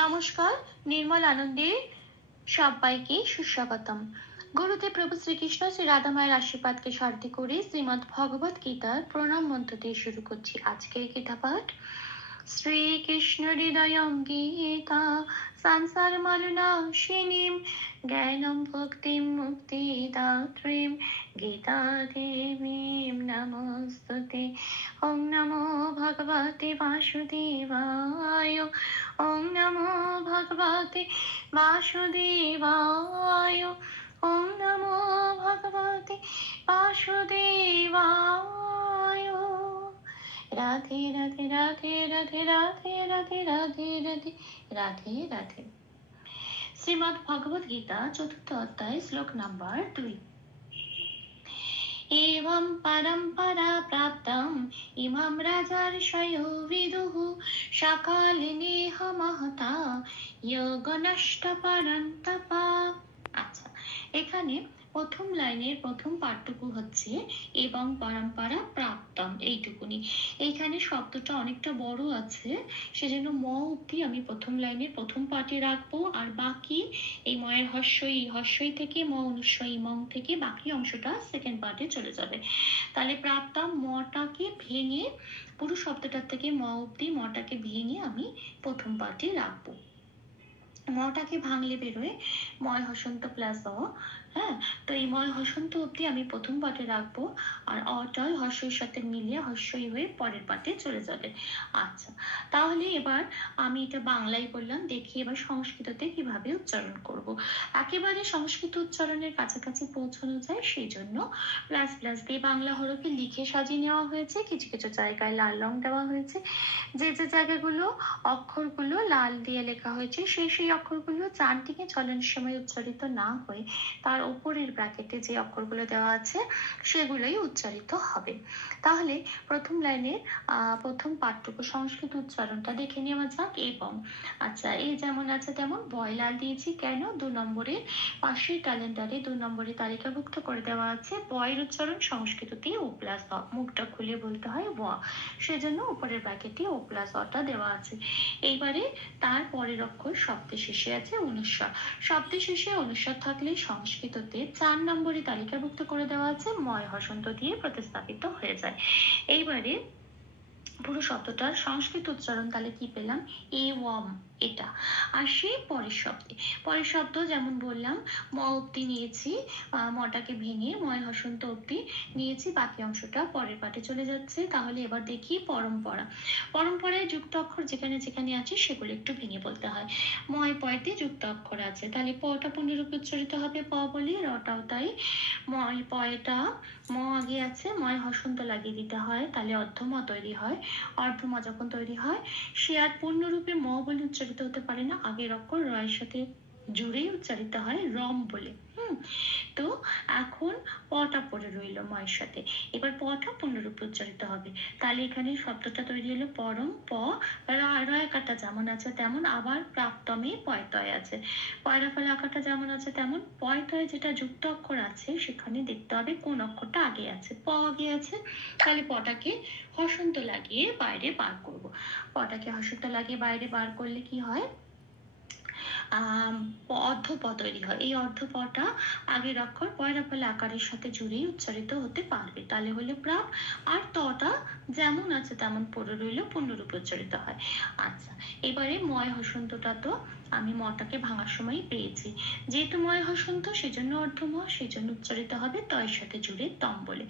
নমস্কার, নির্মল আনন্দে সবাইকে সুস্বাগতম। গুরুদেব প্রভু শ্রীকৃষ্ণ শ্রী রাধা মায়ের আশীর্বাদকে সারথি করে শ্রীমদ্ ভগবত গীতার প্রণাম মন্ত্র দিয়ে শুরু করছি আজকের গীতা পাঠ। শ্রীকৃষ্ণ হৃদয়ং গীতা সংসার মালনাশিনীম জ্ঞানম ভক্তিম মুক্তিদাত্রীম গীতা দেবীম নমস্তুতে। ওং নমো ভগবতে বাসুদেবায়। ওং নমো ভগবতে বাসুদেবায়। ওং নমো ভগবতে বাসুদেবায়। রাধে রাধে রাধে রাধে রাধে রাধে রাধে রাধে রাধে রাধে। শ্রীমদ্ ভগবত গীতা চতুর্থ অধ্যায় শ্লোক নাম্বার 2। एवं परम्परा प्राप्तम् इमं राजर्षयो विदुः सकालिनेह महता योगनष्ट परन्तप। আচ্ছা, এখানে প্রথম লাইনের প্রথম পাঠটুকু হচ্ছে এবং পরম্পরা প্রাপ্তম, এইটুকুনি। এইখানে শব্দটা অনেকটা বড় আছে, সেজন্য ম অব্দি আমি প্রথম লাইনের প্রথম পাঠে রাখবো, আর বাকি এই ময়ের হস্যই থেকে ম অনুস্বই মং থেকে বাকি অংশটা সেকেন্ড পার্টে চলে যাবে। তাহলে প্রাপ্তম মটাকে ভেঙে, পুরো শব্দটার থেকে ম অব্দি মটাকে ভেঙে আমি প্রথম পার্টে রাখবো। মটাকে ভাঙলে বেরোয় ময় হসন্ত প্লাস অ। হ্যাঁ, তো এই ময় হসন্ত অব্দি আমি প্রথম পাঠে রাখবো, আর অটা হর্ষের সাথে মিলিয়ে হর্ষই হয়ে পরের পাঠে চলে যাবে। আচ্ছা, তাহলে এবার আমি এটা বাংলায় বললাম, দেখি এবার সংস্কৃততে কিভাবে উচ্চারণ করব। একেবারে সংস্কৃত উচ্চারণের কাছাকাছি পৌঁছানো যায়, সেই জন্য প্লাস প্লাস দিয়ে বাংলা হরফে লিখে সাজিয়ে নেওয়া হয়েছে। কিছু কিছু জায়গায় লাল রং দেওয়া হয়েছে। যে যে জায়গাগুলো অক্ষরগুলো লাল দিয়ে লেখা হয়েছে, সেই অক্ষরগুলো চান্টিকে চলনের সময় উচ্চারিত না হয়ে তার উপরের ব্র্যাকেটে যে অক্ষরগুলো দেওয়া আছে সেগুলোই উচ্চারিত হবে। তাহলে প্রথম লাইনের প্রথম পাঠটুকু সংস্কৃত উচ্চারণটা দেখে নেওয়া যাক। এবং আচ্ছা, এই যেমন আছে তেমন বয় লাল দিয়েছি কেন, 2 নম্বরের পাশের ক্যালেন্ডারে 2 নম্বরে তালিকাভুক্ত করে দেওয়া আছে বয়ের উচ্চারণ সংস্কৃততে ও প্লাস অ, মুখটা খুলে বলতে হয় ব, সেজন্য উপরের ব্র্যাকেটে ও প্লাস অটা দেওয়া আছে। এইবারে তার পরের অক্ষর শব্দের শেষে আছে অনুস্বার। শব্দের শেষে অনুস্বার থাকলে সংস্কৃততে 4 নম্বরে তালিকাভুক্ত করে দেওয়া আছে ময় হসন্ত দিয়ে প্রতিস্থাপিত হয়ে যায়। এইবারে পুরো শব্দটার সংস্কৃত উচ্চারণ তাহলে কি পেলাম, এ ওয়াম, এটা। আর সেই পরের শব্দ যেমন বললাম ম অব্দি নিয়েছি, মটাকে ভেঙে ময় হসন্ত অব্দি নিয়েছি, বাকি অংশটা পরের পাঠে চলে যাচ্ছে। তাহলে এবার দেখি পরম্পরায় যুক্ত অক্ষর যেখানে যেখানে আছে সেগুলো একটু ভেঙে বলতে হয়। ময় পয়তে যুক্ত অক্ষর আছে, তাহলে পটা পূর্ণরূপে উচ্চারিত হবে প বলে, রটাও তাই। ময় পয়টা ম আগে আছে, ময় হসন্ত লাগিয়ে দিতে হয়, তাহলে অর্ধম তৈরি হয়। অর্ধম যখন তৈরি হয় সে আর পূর্ণরূপে ম বলে উচ্চারিত হতে পারে না, আগের অক্ষর রয়ের সাথে জুড়েই উচ্চারিত হয় রম বলে। তো এখন পটা পড়ে রইল ময়ের সাথে, এবার পটা পূর্ণরূপে উচ্চারিত হবে। তাহলে এখানে শব্দটা তৈরি হলো পরম প, রয় কাটা যেমন আছে তেমন, আবার প্রাপ্তমে পয়তয় আছে। পয়রা ফলে আকারটা যেমন আছে তেমন, পয়তয় যেটা যুক্ত অক্ষর আছে সেখানে দেখতে হবে কোন অক্ষরটা আগে আছে। প আগে আছে, তাহলে পটাকে হসন্ত লাগিয়ে বাইরে বার করব। পটাকে হসন্ত লাগিয়ে বাইরে বার করলে কি হয়, অর্ধপ তৈরি হয়। এই অর্ধপটা আগের অক্ষর পয়রা ফলে আকারের সাথে জুড়েই উচ্চারিত হতে পারবে, তাহলে হলে প্রাপ। আর তটা যেমন আছে তেমন পড়ে রইল, পূর্ণরূপে উচ্চারিত হয়। আচ্ছা, এবারে ময় হসন্তটা তো আমি মটাকে ভাঙার সময় পেয়েছি, যেহেতু ময় হসন্ত সেজন্য অর্ধম, সেই জন্য উচ্চারিত হবে তয়ের সাথে জুড়ে তম বলে।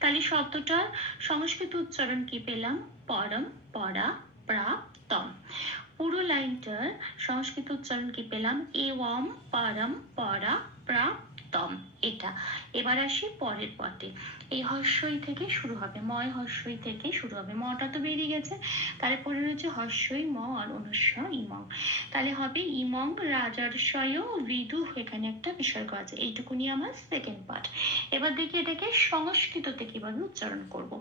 তাহলে শব্দটার সংস্কৃত উচ্চারণ কি পেলাম, পরম পরা প্রাপ্তম। পুরো লাইনটার সংস্কৃত উচ্চারণ কি পেলাম, এওম পরম পরা প্রাপ্তম, এটা। এবার আসি পরের পথে, এই হর্ষই থেকে শুরু হবে, ময় হর্ষই থেকে শুরু হবে। মটা তো বেরিয়ে গেছে, তাহলে পরে রয়েছে হর্ষই ম আর অনুস্বর ইমং, তাহলে হবে ইমং রাজর্ষয় বিদুঃ, এখানে একটা বিসর্গ আছে। এইটুকুনি আমার সেকেন্ড পার্ট। এবার দেখি এটাকে সংস্কৃততে কিভাবে উচ্চারণ করব।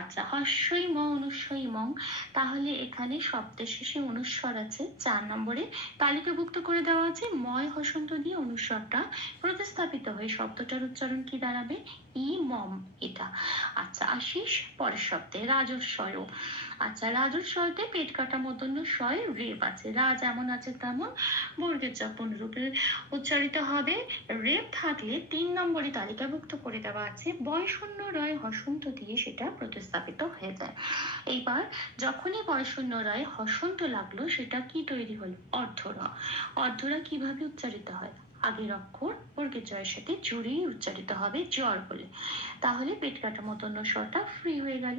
আচ্ছা, হর্ষই ম অনুস্বর ইমং, তাহলে এখানে শব্দের শেষে অনুস্বর আছে, 4 নম্বরে তালিকাভুক্ত করে দেওয়া আছে ময় হসন্ত দিয়ে অনুস্বরটা প্রতিস্থাপিত প্রতিস্থাপিত হয়ে শব্দটার উচ্চারণ কি দাঁড়াবে? ইমম। এটা। আচ্ছা, আসিস পরের শব্দে, রাজস্বয়। আচ্ছা, রাজস্বয়তে পেট কাটা মূর্ধন্য স্বয় রেপ আছে। রা যেমন আছে তেমন বর্গের চ পুনরূপে উচ্চারিত হবে। রেপ থাকলে 3 নম্বরে তালিকাভুক্ত করে দেওয়া আছে, বয় শূন্য রয় হসন্ত দিয়ে সেটা প্রতিস্থাপিত হয়ে যায়। এইবার যখনই বয় শূন্য রয় হসন্ত লাগলো, সেটা কি তৈরি হলো? অর্ধরা। অর্ধরা কিভাবে উচ্চারিত হয়? আগের অক্ষর বর্গের জয়ের সাথে জুড়েই উচ্চারিত হবে জ্বর বলে। তাহলে পেট কাটা মতন্য স্বটা ফ্রি হয়ে গেল।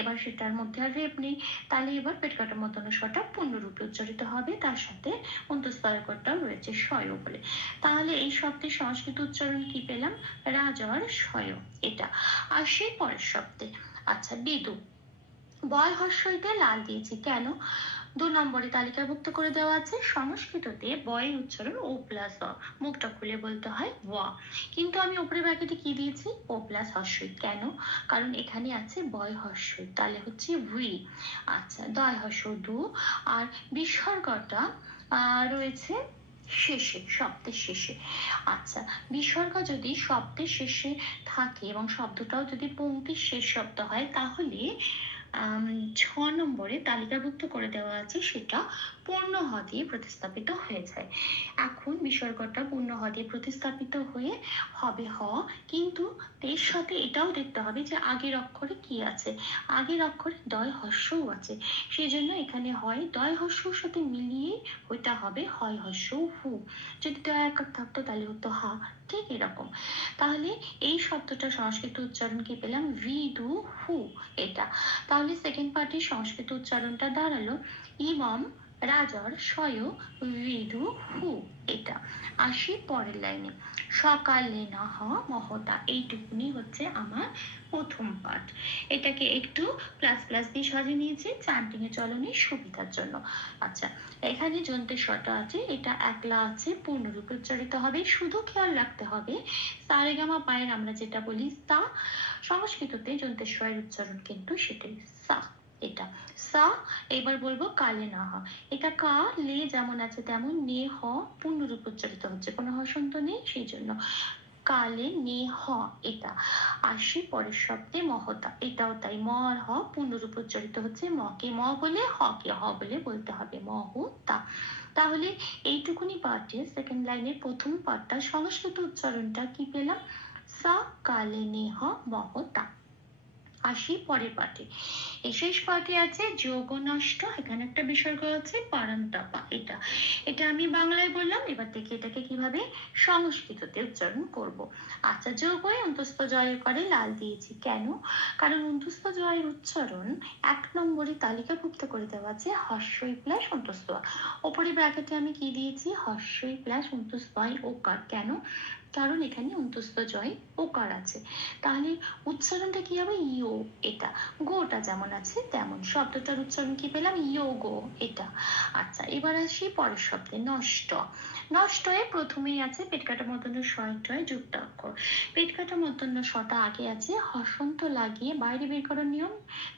এবার সেটার মধ্যে আর রেপ নেই, তাহলে এবার পেট কাটা মতন্য স্বটা পূর্ণরূপে উচ্চারিত হবে, তার সাথে অন্তঃস্থলকটাও রয়েছে স্বয় বলে। তাহলে এই শব্দের সংস্কৃত উচ্চারণ কি পেলাম? রাজর স্বয়। এটা। আর সেই পরের শব্দে, আচ্ছা, বিদু। বয় হর্ষইতে লাল দিয়েছি কেন? 2 নম্বরে তালিকাভুক্ত করে দেওয়া আছে, সংস্কৃততে বয়ের উচ্চারণ ও প্লাস অ, মুখটা খুলে বলতে হয় ওয়া, কিন্তু আমি উপরে ব্র্যাকেটে কি দিয়েছি? ও প্লাস হর্ষই। কেন? কারণ এখানে আছে বয় হর্ষই, তাহলে হচ্ছে উই। আচ্ছা, দয় হর্ষ দু, আর বিসর্গটা রয়েছে শেষে, শব্দের শেষে। আচ্ছা, বিসর্গ যদি শব্দের শেষে থাকে এবং শব্দটাও যদি পংক্তির শেষ শব্দ হয়, তাহলে 6 নম্বরে তালিকাভুক্ত করে দেওয়া আছে, সেটা পূর্ণ হ দিয়ে প্রতিস্থাপিত হয়ে যায়। এখন বিসর্গটা পূর্ণ হ দিয়ে প্রতিস্থাপিত হয়ে হবে হ, কিন্তু এর সাথে এটাও দেখতে হবে যে আগের অক্ষরে কি আছে। আগের অক্ষরে দয় হর্ষও আছে, সেই জন্য এখানে হয় দয় হর্ষর সাথে মিলিয়ে ওইটা হবে হয় হর্ষ হু। যদি দয় একক থাকতো তাহলে হতো হা, ঠিক এরকম। তাহলে এই শব্দটা সংস্কৃত উচ্চারণ কি পেলাম? ভিদু হু। এটা। তাহলে সেকেন্ড পার্টির সংস্কৃত উচ্চারণটা দাঁড়ালো ইমম রাজর স্বয় বিদু হু। এটা। আসি পরের লাইনে, সকালে না হ মহতা। এইটুকুনি হচ্ছে আমার প্রথম পাঠ। এটাকে একটু প্লাস প্লাস দিয়ে সাজিয়ে নিয়েছি চ্যান্টিং এর চলনের সুবিধার জন্য। আচ্ছা, এখানে যন্ত্রের শটা আছে, এটা একলা আছে, পূর্ণরূপে উচ্চারিত হবে। শুধু খেয়াল রাখতে হবে, সারেগামা পায়ের আমরা যেটা বলি সা, সংস্কৃততে যন্ত্রের স্বয়ের উচ্চারণ কিন্তু সেটাই সা। এটা সা। এবার বলবো কালে না হ। এটা কা, লে যেমন আছে তেমন, নে হ পূর্ণরূপ উচ্চারিত হচ্ছে, কোনো হসন্ত নেই, সেই জন্য কালে নে হ। এটা। আসি পরের শব্দে মহতা। এটাও তাই, ম আর হ পূর্ণরূপ উচ্চারিত হচ্ছে, ম কে ম বলে, হ কে হ বলে বলতে হবে, মহতা। তাহলে এইটুকুনি পাঠে সেকেন্ড লাইনের প্রথম পাঠটা সংস্কৃত উচ্চারণটা কি পেলাম? সা কালে নে হ মহতা। আসি পরের পাঠে। এই শেষ পাঠে আছে যোগ নষ্ট, এখানে একটা বিসর্গ আছে পারান্তাপা। এটা। এটা আমি বাংলায় বললাম, এবার থেকে এটাকে কিভাবে সংস্কৃততে উচ্চারণ করব। আচ্ছা, যোগ হয়ে অন্তস্থ জয় করে লাল দিয়েছি কেন? কারণ অন্তস্থ জয়ের উচ্চারণ 1 নম্বরে তালিকাভুক্ত করে দেওয়া আছে হর্ষই প্লাস অন্তস্থ। ওপরে ব্র্যাকেটে আমি কি দিয়েছি? হর্ষই প্লাস অন্তস্থ ওকার। কেন? কারণ এখানে অন্তস্থ জয় ওকার আছে। তাহলে উচ্চারণটা কি হবে? ইও। এটা। গোটা যেমন আছে তেমন, শব্দটার উচ্চারণ কি পেলাম? ইও গো। এটা। আচ্ছা, এবার আসি পরের শব্দে নষ্ট। নষ্টয়ে প্রথমেই আছে পেট কাটা মূর্ধন্য স্বয়টয় যুক্ত অক্ষর। পেট কাটা মূর্ধন্য স্বটা আগে আছে, হসন্ত লাগিয়ে বাইরে বের করার নিয়ম,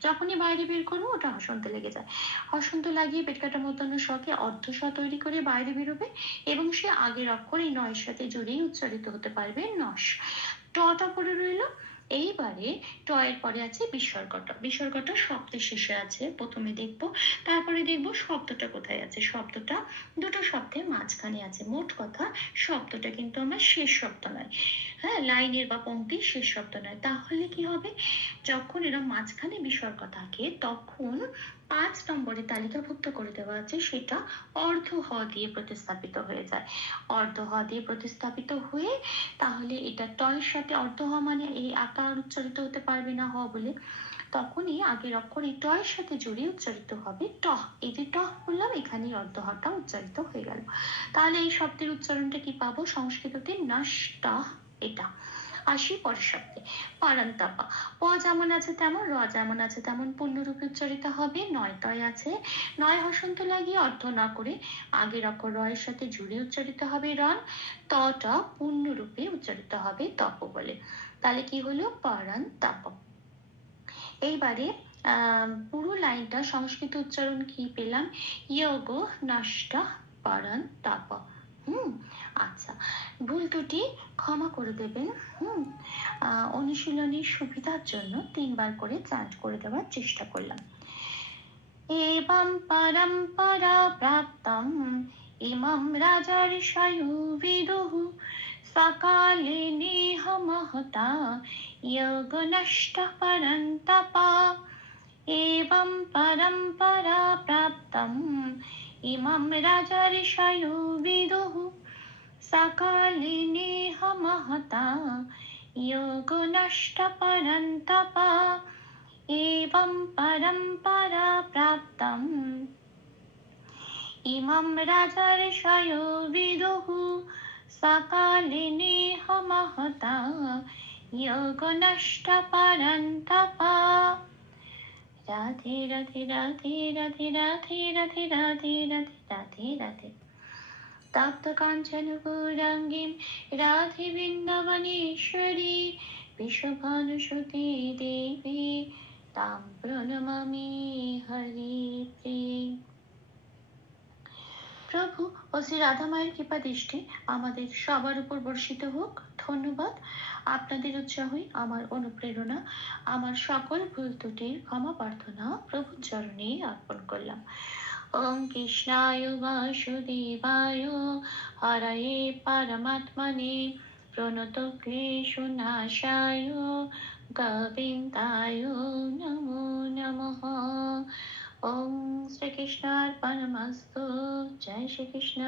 যখনই বাইরে বের করবো ওটা হসন্ত লেগে যায়। হসন্ত লাগিয়ে পেট কাটা মূর্ধন্য স্বকে অর্ধ স্ব তৈরি করে বাইরে বেরোবে, এবং সে আগের অক্ষর এই নয়ের সাথে জুড়েই উচ্চারিত হতে পারবে, নস। টটা পড়ে রইল। এইবারে টয়ের পরে আছে বিসর্গটা। বিসর্গটা শব্দের শেষে আছে, প্রথমে দেখব, তারপরে দেখব শব্দটা কোথায় আছে। শব্দটা দুটো শব্দের মাঝখানে আছে। মোট কথা শব্দটা কিন্তু আমার শেষ শব্দ নয়, হ্যাঁ, লাইনের বা পংক্তির শেষ শব্দ নয়। তাহলে কি হবে? যখন এরকম মাঝখানে বিসর্গ থাকে, তখন 5 নম্বরে তালিকাভুক্ত করে দেওয়া আছে, সেটা অর্ধ হ দিয়ে প্রতিস্থাপিত হয়ে যায়। অর্ধ হ দিয়ে প্রতিস্থাপিত হয়ে, তাহলে এটা টয়ের সাথে অর্ধ হ মানে এই আকার উচ্চারিত হতে পারবে না হ বলে, তখনই আগের অক্ষর এই টয়ের সাথে জুড়ে উচ্চারিত হবে টহ। এই যে টহ বললাম, এখানেই অর্ধ হটা উচ্চারিত হয়ে গেল। তাহলে এই শব্দের উচ্চারণটা কি পাবো সংস্কৃততে? নষ্ট। এটা। আসি পরের শব্দে পারান্তাপা। প যেমন আছে তেমন, র যেমন আছে তেমন পূর্ণরূপে উচ্চারিত হবে। নয় তয় আছে, নয় হসন্ত লাগিয়ে অর্ধ না করে আগের অক্ষর র এর সাথে জুড়ে উচ্চারিত হবে রন। তটা পূর্ণরূপে উচ্চারিত হবে তপ বলে। তাহলে কি হলো? পারান্তাপ। এইবারে পুরো লাইনটা সংস্কৃত উচ্চারণ কি পেলাম? ইয়োগ নষ্ট পারান্তাপ। হুম, আচ্ছা, ভুল ত্রুটি ক্ষমা করে দেবেন। হুম, অনুশীলনের সুবিধার জন্য 3 বার করে চান্ট করে দেওয়ার চেষ্টা করলাম। एवं परम्परा प्राप्तम् इमं राजर्षयो विदुः सकाले नेह महता योगनष्टः परन्तप। एवं परम्परा प्राप्तम् इमं राजर्षयो विदुः सकाले नेह महता योगनष्टः परन्तप। एवं परम्परा प्राप्तम् इमं राजर्षयो विदुः सकाले नेह महता योगनष्टः परन्तप। राधे राधे राधे राधे राधे राधे राधे राधे राधे राधे। तप्त काञ्चन गौराङ्गीं राधे वृन्दावनेश्वरी विश्वभानुसुते देवी तां প্রণমামি হরিপ্রিয়ে। প্রভু ও শ্রী রাধা মায়ের কৃপা দৃষ্টি আমাদের সবার উপর বর্ষিত হোক। ধন্যবাদ। আপনাদের উৎসাহই আমার অনুপ্রেরণা। আমার সকল ভুল ত্রুটির ক্ষমা প্রার্থনা প্রভুর চরণে অর্পণ করলাম। ওম কৃষ্ণায় বাসুদেবায় হরয়ে পরমাত্মনে প্রণত ক্লেশনাশায় গোবিন্দায় নমো নমঃ। ওম শ্রীকৃষ্ণার্পণমস্তু। জয় শ্রীকৃষ্ণ।